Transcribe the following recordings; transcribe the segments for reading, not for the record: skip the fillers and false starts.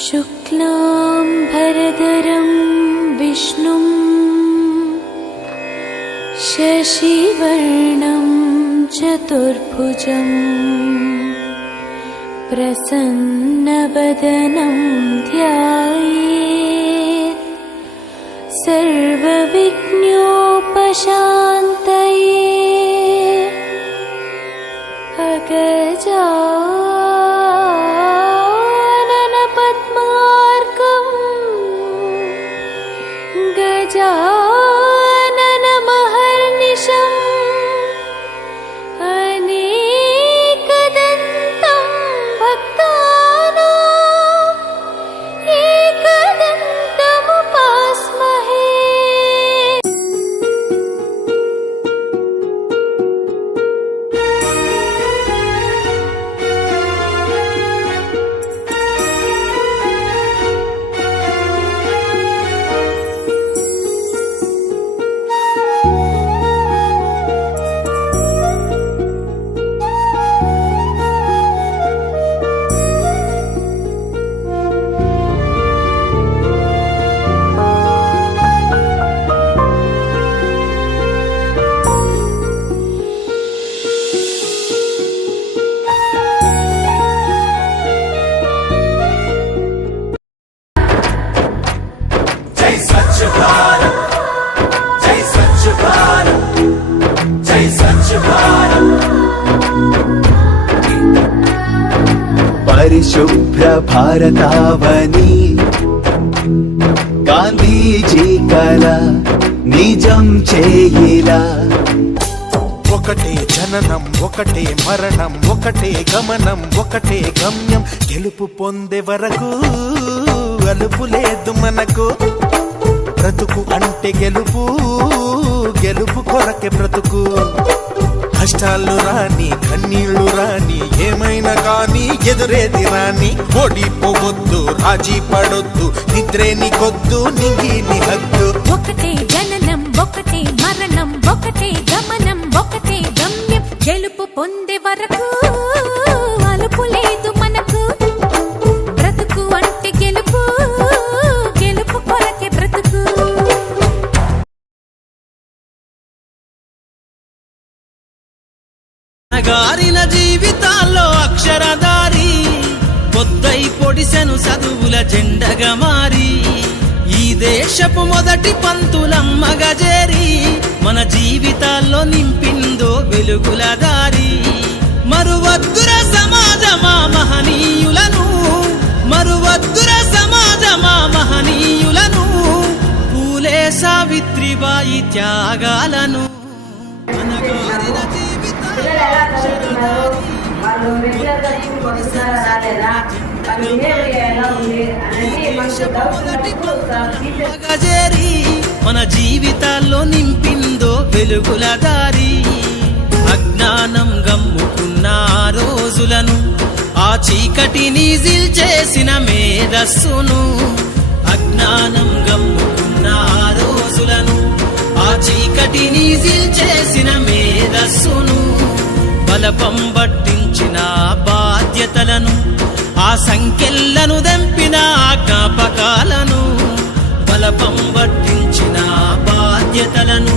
शुक्लांबरधरं विष्णुं शशिवर्णं चतुर्भुजं प्रसन्नवदनं ध्यायेत् सर्वविघ्नोपशान्तये। गजानन पद्मार्कं गजानन महर्निशम् अनेकदन्तं भक्तानां एकदन्तमुपास्महे। పరిశుభ్ర భారతావని గాంధీజీ కల నిజం చేయిలా. ఒకటే జననం ఒకటే మరణం ఒకటే గమనం ఒకటే గమ్యం, గెలుపు పొందే వరకు అలుపు లేదు మనకు. బ్రతుకు అంటే గెలుపు, గెలుపు కొరకే బ్రతుకు. కష్టాలు రాని కన్నీళ్లు రాని ఏమైనా కానీ ఎదురేది రాని. ఓడిపోవద్దు రాజీ పడొద్దు నిద్రే నీకొద్దు నింగి నీ హద్దు. ఒకటే జననం ఒకటే మరణం ఒకటే గమనం ఒకటే గమ్యం, గెలుపు పొందే వరకు అలుపు లేదు మనకు. బ్రతుకు అంటే గెలుపు, గెలుపు కొరకే బ్రతుకు. గారిన జీవితాల్లో అక్షరధారి పొద్దై పొడిసెను చదువుల జెండగా మారి. ఈ దేశపు మొదటి పంతులమ్మగా చేరి మన జీవితాల్లో నింపిందో వెలుగుల దారి. మరువద్దుర సమాజమా మహనీయులను, మరువద్దుర సమాజమా మహనీయులను, పూలే సావిత్రిబాయి త్యాగాలను. అనగారిన మన జీవితాల్లో నింపిందో వెలుగుల దారి. అజ్ఞానం గమ్ముకున్న రోజులను, ఆ చీకటిని జిల్చేసిన మేధస్సును. అజ్ఞానం గమ్ముకున్న రోజులను, ఆ చీకటిని జిల్చేసిన మేధస్సును. బలపం పట్టించిన బాధ్యతలను, ఆ సంఖ్యలను దంపిన జ్ఞాపకాలను. బలపం పట్టించిన బాధ్యతలను,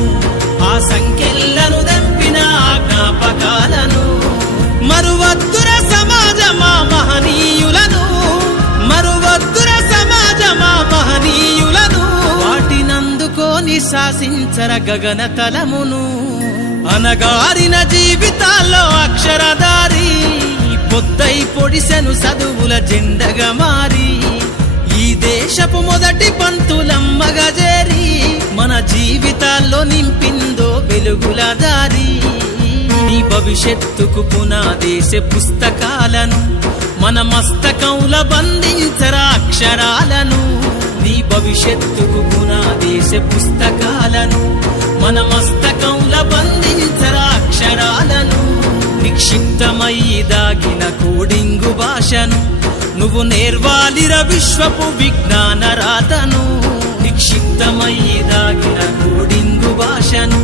ఆ సంఖ్యలను దంపిన జ్ఞాపకాలను. మరువద్దుర సమాజమా మహనీయులను, మరువద్దుర సమాజమా మహనీయులను. వాటినందుకోని శాసించర గగన తలమును. అనగారిన జీవితాల్లో అక్షరధారి పొద్దై పొడిసెను చదువుల జెండగా మారి. ఈ దేశపు మొదటి పంతులమ్మగా చేరి మన జీవితాల్లో నింపిందో వెలుగుల దారి. నీ భవిష్యత్తుకు పునాదేశ పుస్తకాలను, మన మస్తకంల బంధించరా అక్షరాలను. నీ భవిష్యత్తుకు పునాదేశ పుస్తకాలను, మన మస్తకంల బంధించరా అక్షరాలను. నిక్షిప్తమై దాగిన కోడింగు భాషను నువ్వు నేర్వాలిర విశ్వపు విజ్ఞాన రాతను. నిక్షిప్తమై దాగిన కోడింగు భాషను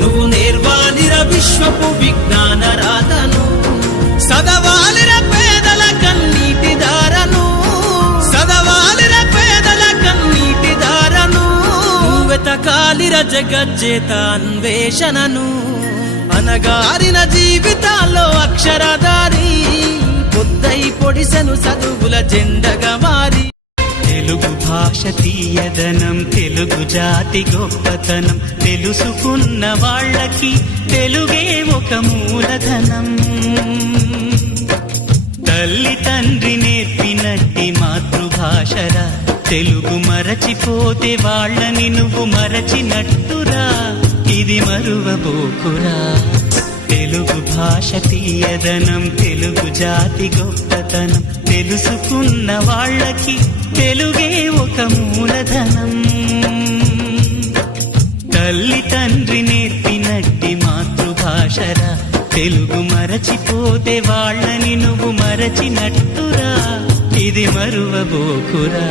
నువ్వు నేర్వాలిర విశ్వపు విజ్ఞాన రాతను. చదవాలిర పేదల కన్నీటి దారను, చదవ సాగాలిర జగజ్జేత అన్వేషణను అనగారిన జీవితాల్లో అక్షరధారి పొద్దై పొడిసెను చదువుల జెండగా మారి తెలుగు భాష తీయదనం తెలుగు జాతి గొప్పతనం తెలుసుకున్న వాళ్ళకి తెలుగే ఒక మూలధనం తల్లి తండ్రి నేర్పినట్టి మాతృభాషరా తెలుగు మరచిపోతే వాళ్ళని నువ్వు మరచినట్టురా ఇది మరువబోకురా తెలుగు భాష తీయదనం తెలుగు జాతి గొప్పతనం తెలుసుకున్న వాళ్ళకి తెలుగే ఒక మూలధనం తల్లి తండ్రి నేర్పినట్టి మాతృభాషరా తెలుగు మరచిపోతే వాళ్ళని నువ్వు మరచినట్టురా ఇది మరువబోకురా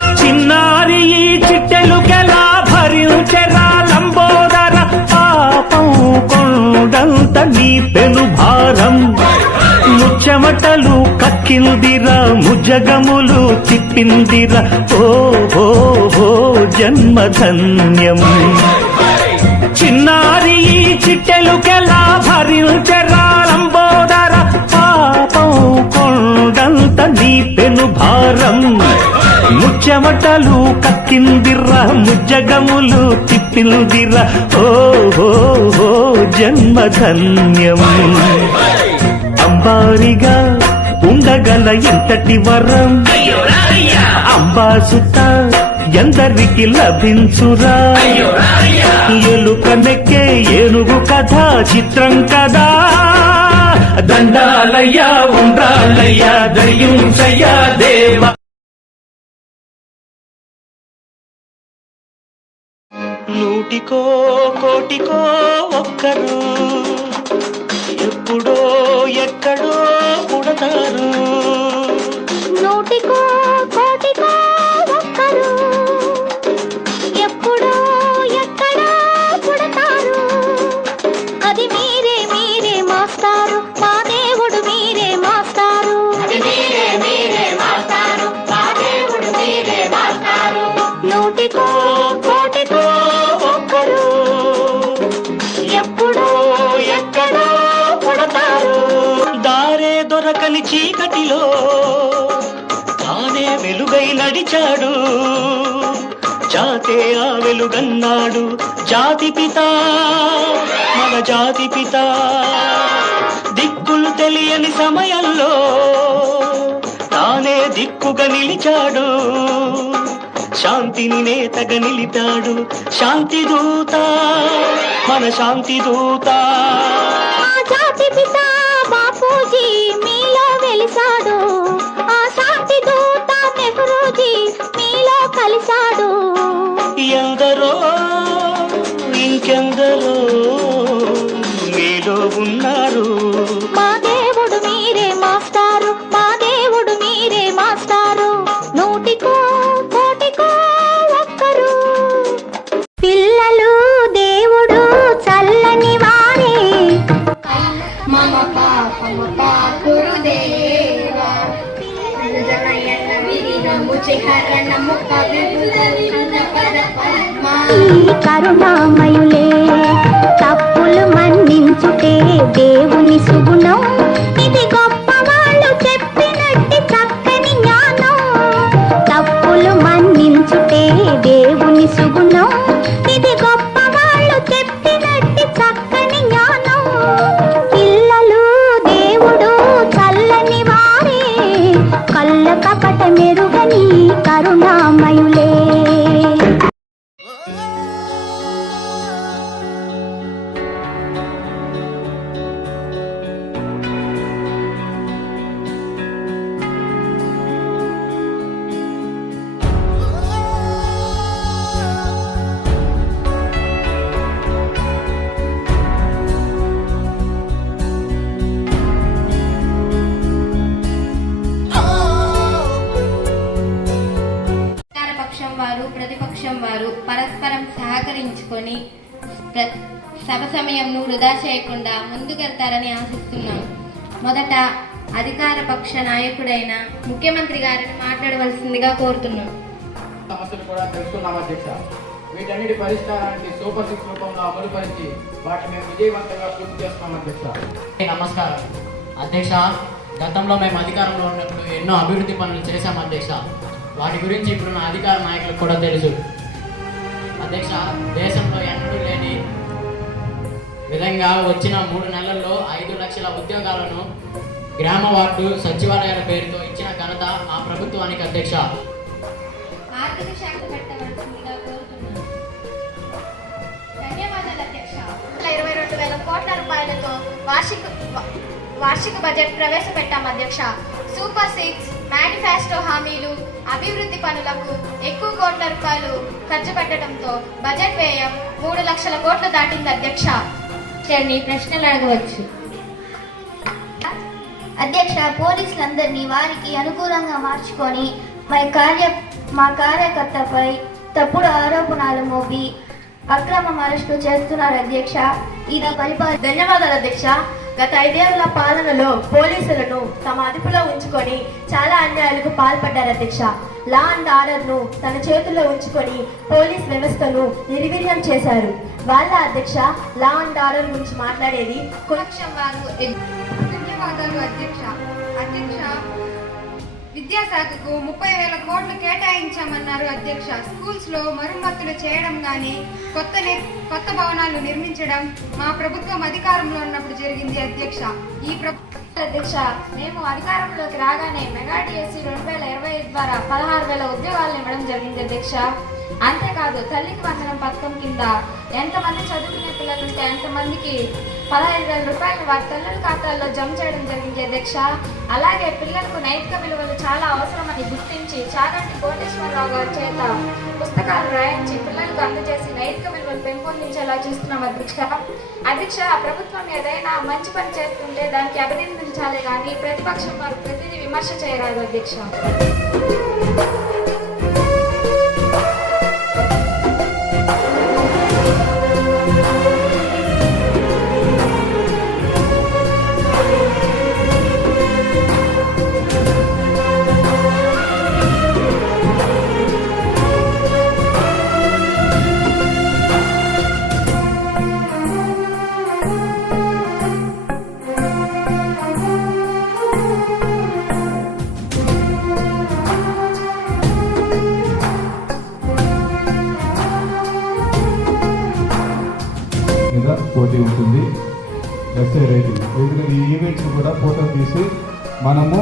చిన్నారి ఈ చిట్టెలుకెలా భరించెరా లంబోదర పాపం కొండంత నీ పెను భారం ముచ్చమటలు కక్కిందిరా ముజగములు తిప్పిందిరా ఓ జన్మధన్యం చిన్నారి ఈ చిట్టెలుకెలా భరించెరా లంబోదర పాపం కొండంత నీ పెను భారం ముచ్చమటలు కక్కిందిర్రా ముజ్జగములు తిప్పిందిర్రా ఓ జన్మధన్యం అంబారిగా ఉండగల ఇంతటి వరం అంబాసుత ఎందరికి లభించురా ఎలుక నెక్కే ఏనుగు కథ చిత్రం కదా దండాలయ్యా ఉండ్రాలయ్యా దయ్యుంచయ్యా దేవ నూటికో కోటికో ఒక్కరు ఎప్పుడో ఎక్కడో పుడతారు నూటికో కోటికో ఒక్కరు ఎప్పుడో ఎక్కడో పుడతారు అది మీరే మీరే మాస్తారు మా దేవుడు మీరే మాస్తారు అది మీరే మీరే మాస్తారు మా దేవుడు మీరే మాస్తారు నూటికో కోటికో ఒక్కరు ఎప్పుడో ఎక్కడో పుడతారు దారే దొరకని చీకటిలో తానే వెలుగై నడిచాడు జాతే ఆ వెలుగన్నాడు జాతి పిత మన జాతి పిత దిక్కులు తెలియని సమయంలో తానే దిక్కుగా నిలిచాడు శాంతిని నేతగా నిలిపాడు శాంతి దూత మన శాంతి దూత ఆ జాతి పిత బాపూజీ మీలో వెలిసాడు ఆ శాంతి దూత నెహ్రూజీ మీలో కలిశాడు ఎందరో ఇంకెందరో మీలో ఉన్నారు మా దేవుడు మీరే మాస్టారు మా దేవుడు మీరే మాస్టారు నూటికో కోటికో ఒక్కరు పిల్లలు దేవుడు చల్లని వారే మమ పాపమ పాకురుదేవా హృదయన విరినము చిహరణము కవిబుధ విరుధ పద పద్మా కరుణామయులే తప్పులు మన్నించుటే దేవుని సుగుణం ఇది గొప్ప వాళ్ళు చెప్పినట్టి చక్కని జ్ఞానం తప్పులు మన్నించుటే దేవుని సుగుణం ఇది గొప్ప వాళ్ళు చెప్పినట్టి చక్కని జ్ఞానం పిల్లలు దేవుడు చల్లని వారే కళ్ళ కపట మెరుగని కరుణామయులే పక్షం వారు ప్రతిపక్షం వారు పరస్పరం సహకరించుకొని సభ సమయంను వృధా చేయకుండా ముందుకెళ్తారని ఆశిస్తున్నాం. మొదట అధికార పక్ష నాయకుడైన ముఖ్యమంత్రి గారిని మాట్లాడవలసిందిగా కోరుతున్నాం. సమస్యలు కూడా తెలుసుకున్నాం అధ్యక్ష. వీటన్నిటి పరిష్కారానికి సూపర్ 6 రూపంలో అమలుపరిచి వాటిని మేము విజయవంతంగా పూర్తి చేస్తున్నాం అధ్యక్ష. నమస్కారం అధ్యక్ష. గతంలో మేము అధికారంలో ఉన్నప్పుడు ఎన్నో అభివృద్ధి పనులు చేశాం అధ్యక్ష. వాటి గురించి ఇప్పుడున్న అధికార నాయకులకు కూడా తెలుసు అధ్యక్ష. దేశంలో ఎన్నడూ లేని విధంగా వచ్చిన 3 నెలల్లో 5 లక్షల ఉద్యోగాలను గ్రామ వార్డు సచివాలయాల పేరుతో ఇచ్చిన ఘనత మా ప్రభుత్వానికి అధ్యక్ష. ఆర్థిక శాఖ పెట్టవలసిందిగా కోరుతున్నాం. ధన్యవాదాలు అధ్యక్ష. 22,000 కోట్ల రూపాయలతో వార్షిక బడ్జెట్ ప్రవేశపెట్టాం అధ్యక్ష. సూపర్ 6 మేనిఫెస్టో హామీలు అభివృద్ధి పనులకు ఎక్కువ కోట్ల రూపాయలు ఖర్చు పెట్టడంతో బడ్జెట్ వ్యయం 3 లక్షల కోట్లు దాటింది అధ్యక్ష. ప్రశ్నలు అడగవచ్చు. అధ్యక్ష, పోలీసులందరినీ వారికి అనుకూలంగా మార్చుకొని మా కార్యకర్తపై తప్పుడు ఆరోపణలు మోపి అక్రమ అరెస్టు చేస్తున్నారు అధ్యక్ష. ఇది పరిపాలన. ధన్యవాదాలు అధ్యక్ష. గత 5 ఏళ్ల పాలనలో పోలీసులను తమ అదుపులో ఉంచుకొని చాలా అన్యాయాలకు పాల్పడ్డారు అధ్యక్ష. లా అండ్ ఆర్డర్ను తన చేతుల్లో ఉంచుకొని పోలీస్ వ్యవస్థను నిర్వీర్యం చేశారు. వాళ్ళ అధ్యక్ష లా అండ్ ఆర్డర్ గురించి మాట్లాడేది. ధన్యవాదాలు అధ్యక్ష. విద్యాశాఖకు 30,000 కోట్లు కేటాయించామన్నారు అధ్యక్ష. స్కూల్స్ లో మరమ్మతులు చేయడం గాని కొత్త భవనాలు నిర్మించడం మా ప్రభుత్వం అధికారంలో ఉన్నప్పుడు జరిగింది అధ్యక్ష. అధ్యక్ష, మేము అధికారంలోకి రాగానే మెగా డిఎస్సి 2025 ద్వారా 16,000 ఉద్యోగాలను ఇవ్వడం జరిగింది అధ్యక్ష. అంతేకాదు తల్లికి వందనం పథకం కింద ఎంతమంది చదువుకునే పిల్లలుంటే అంతమందికి 15,000 రూపాయలు వారి తల్లుల ఖాతాల్లో జమ చేయడం జరిగింది అధ్యక్ష. అలాగే పిల్లలకు నైతిక విలువలు చాలా అవసరమని గుర్తించి చాగంటి కోటేశ్వరరావు గారి చేత పుస్తకాలు రాయించి పిల్లలకు అందజేసి నైతిక విలువలు పెంపొందించేలా చేస్తున్నాం అధ్యక్ష. ప్రభుత్వం ఏదైనా మంచి పని చేస్తుంటే దానికి అభినందించాలి కానీ ప్రతిపక్షం వారు ప్రతిదీ విమర్శ చేయరాదు అధ్యక్ష. పోటీ ఉంటుంది. ఎస్ఏ రైటింగ్ ఎందుకంటే ఈ ఈవెంట్స్ కూడా ఫోటో తీసి మనము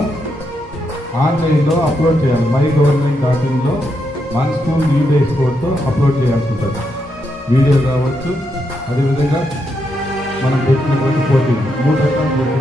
ఆన్లైన్లో అప్లోడ్ చేయాలి. mygovernment.in మన స్కూల్ ఈ-బేస్ కోడ్తో అప్లోడ్ చేయాల్సి ఉంటుంది. వీడియో కావచ్చు, అదేవిధంగా మనం పెట్టినటువంటి పోటీ 3 రకాల పోటీ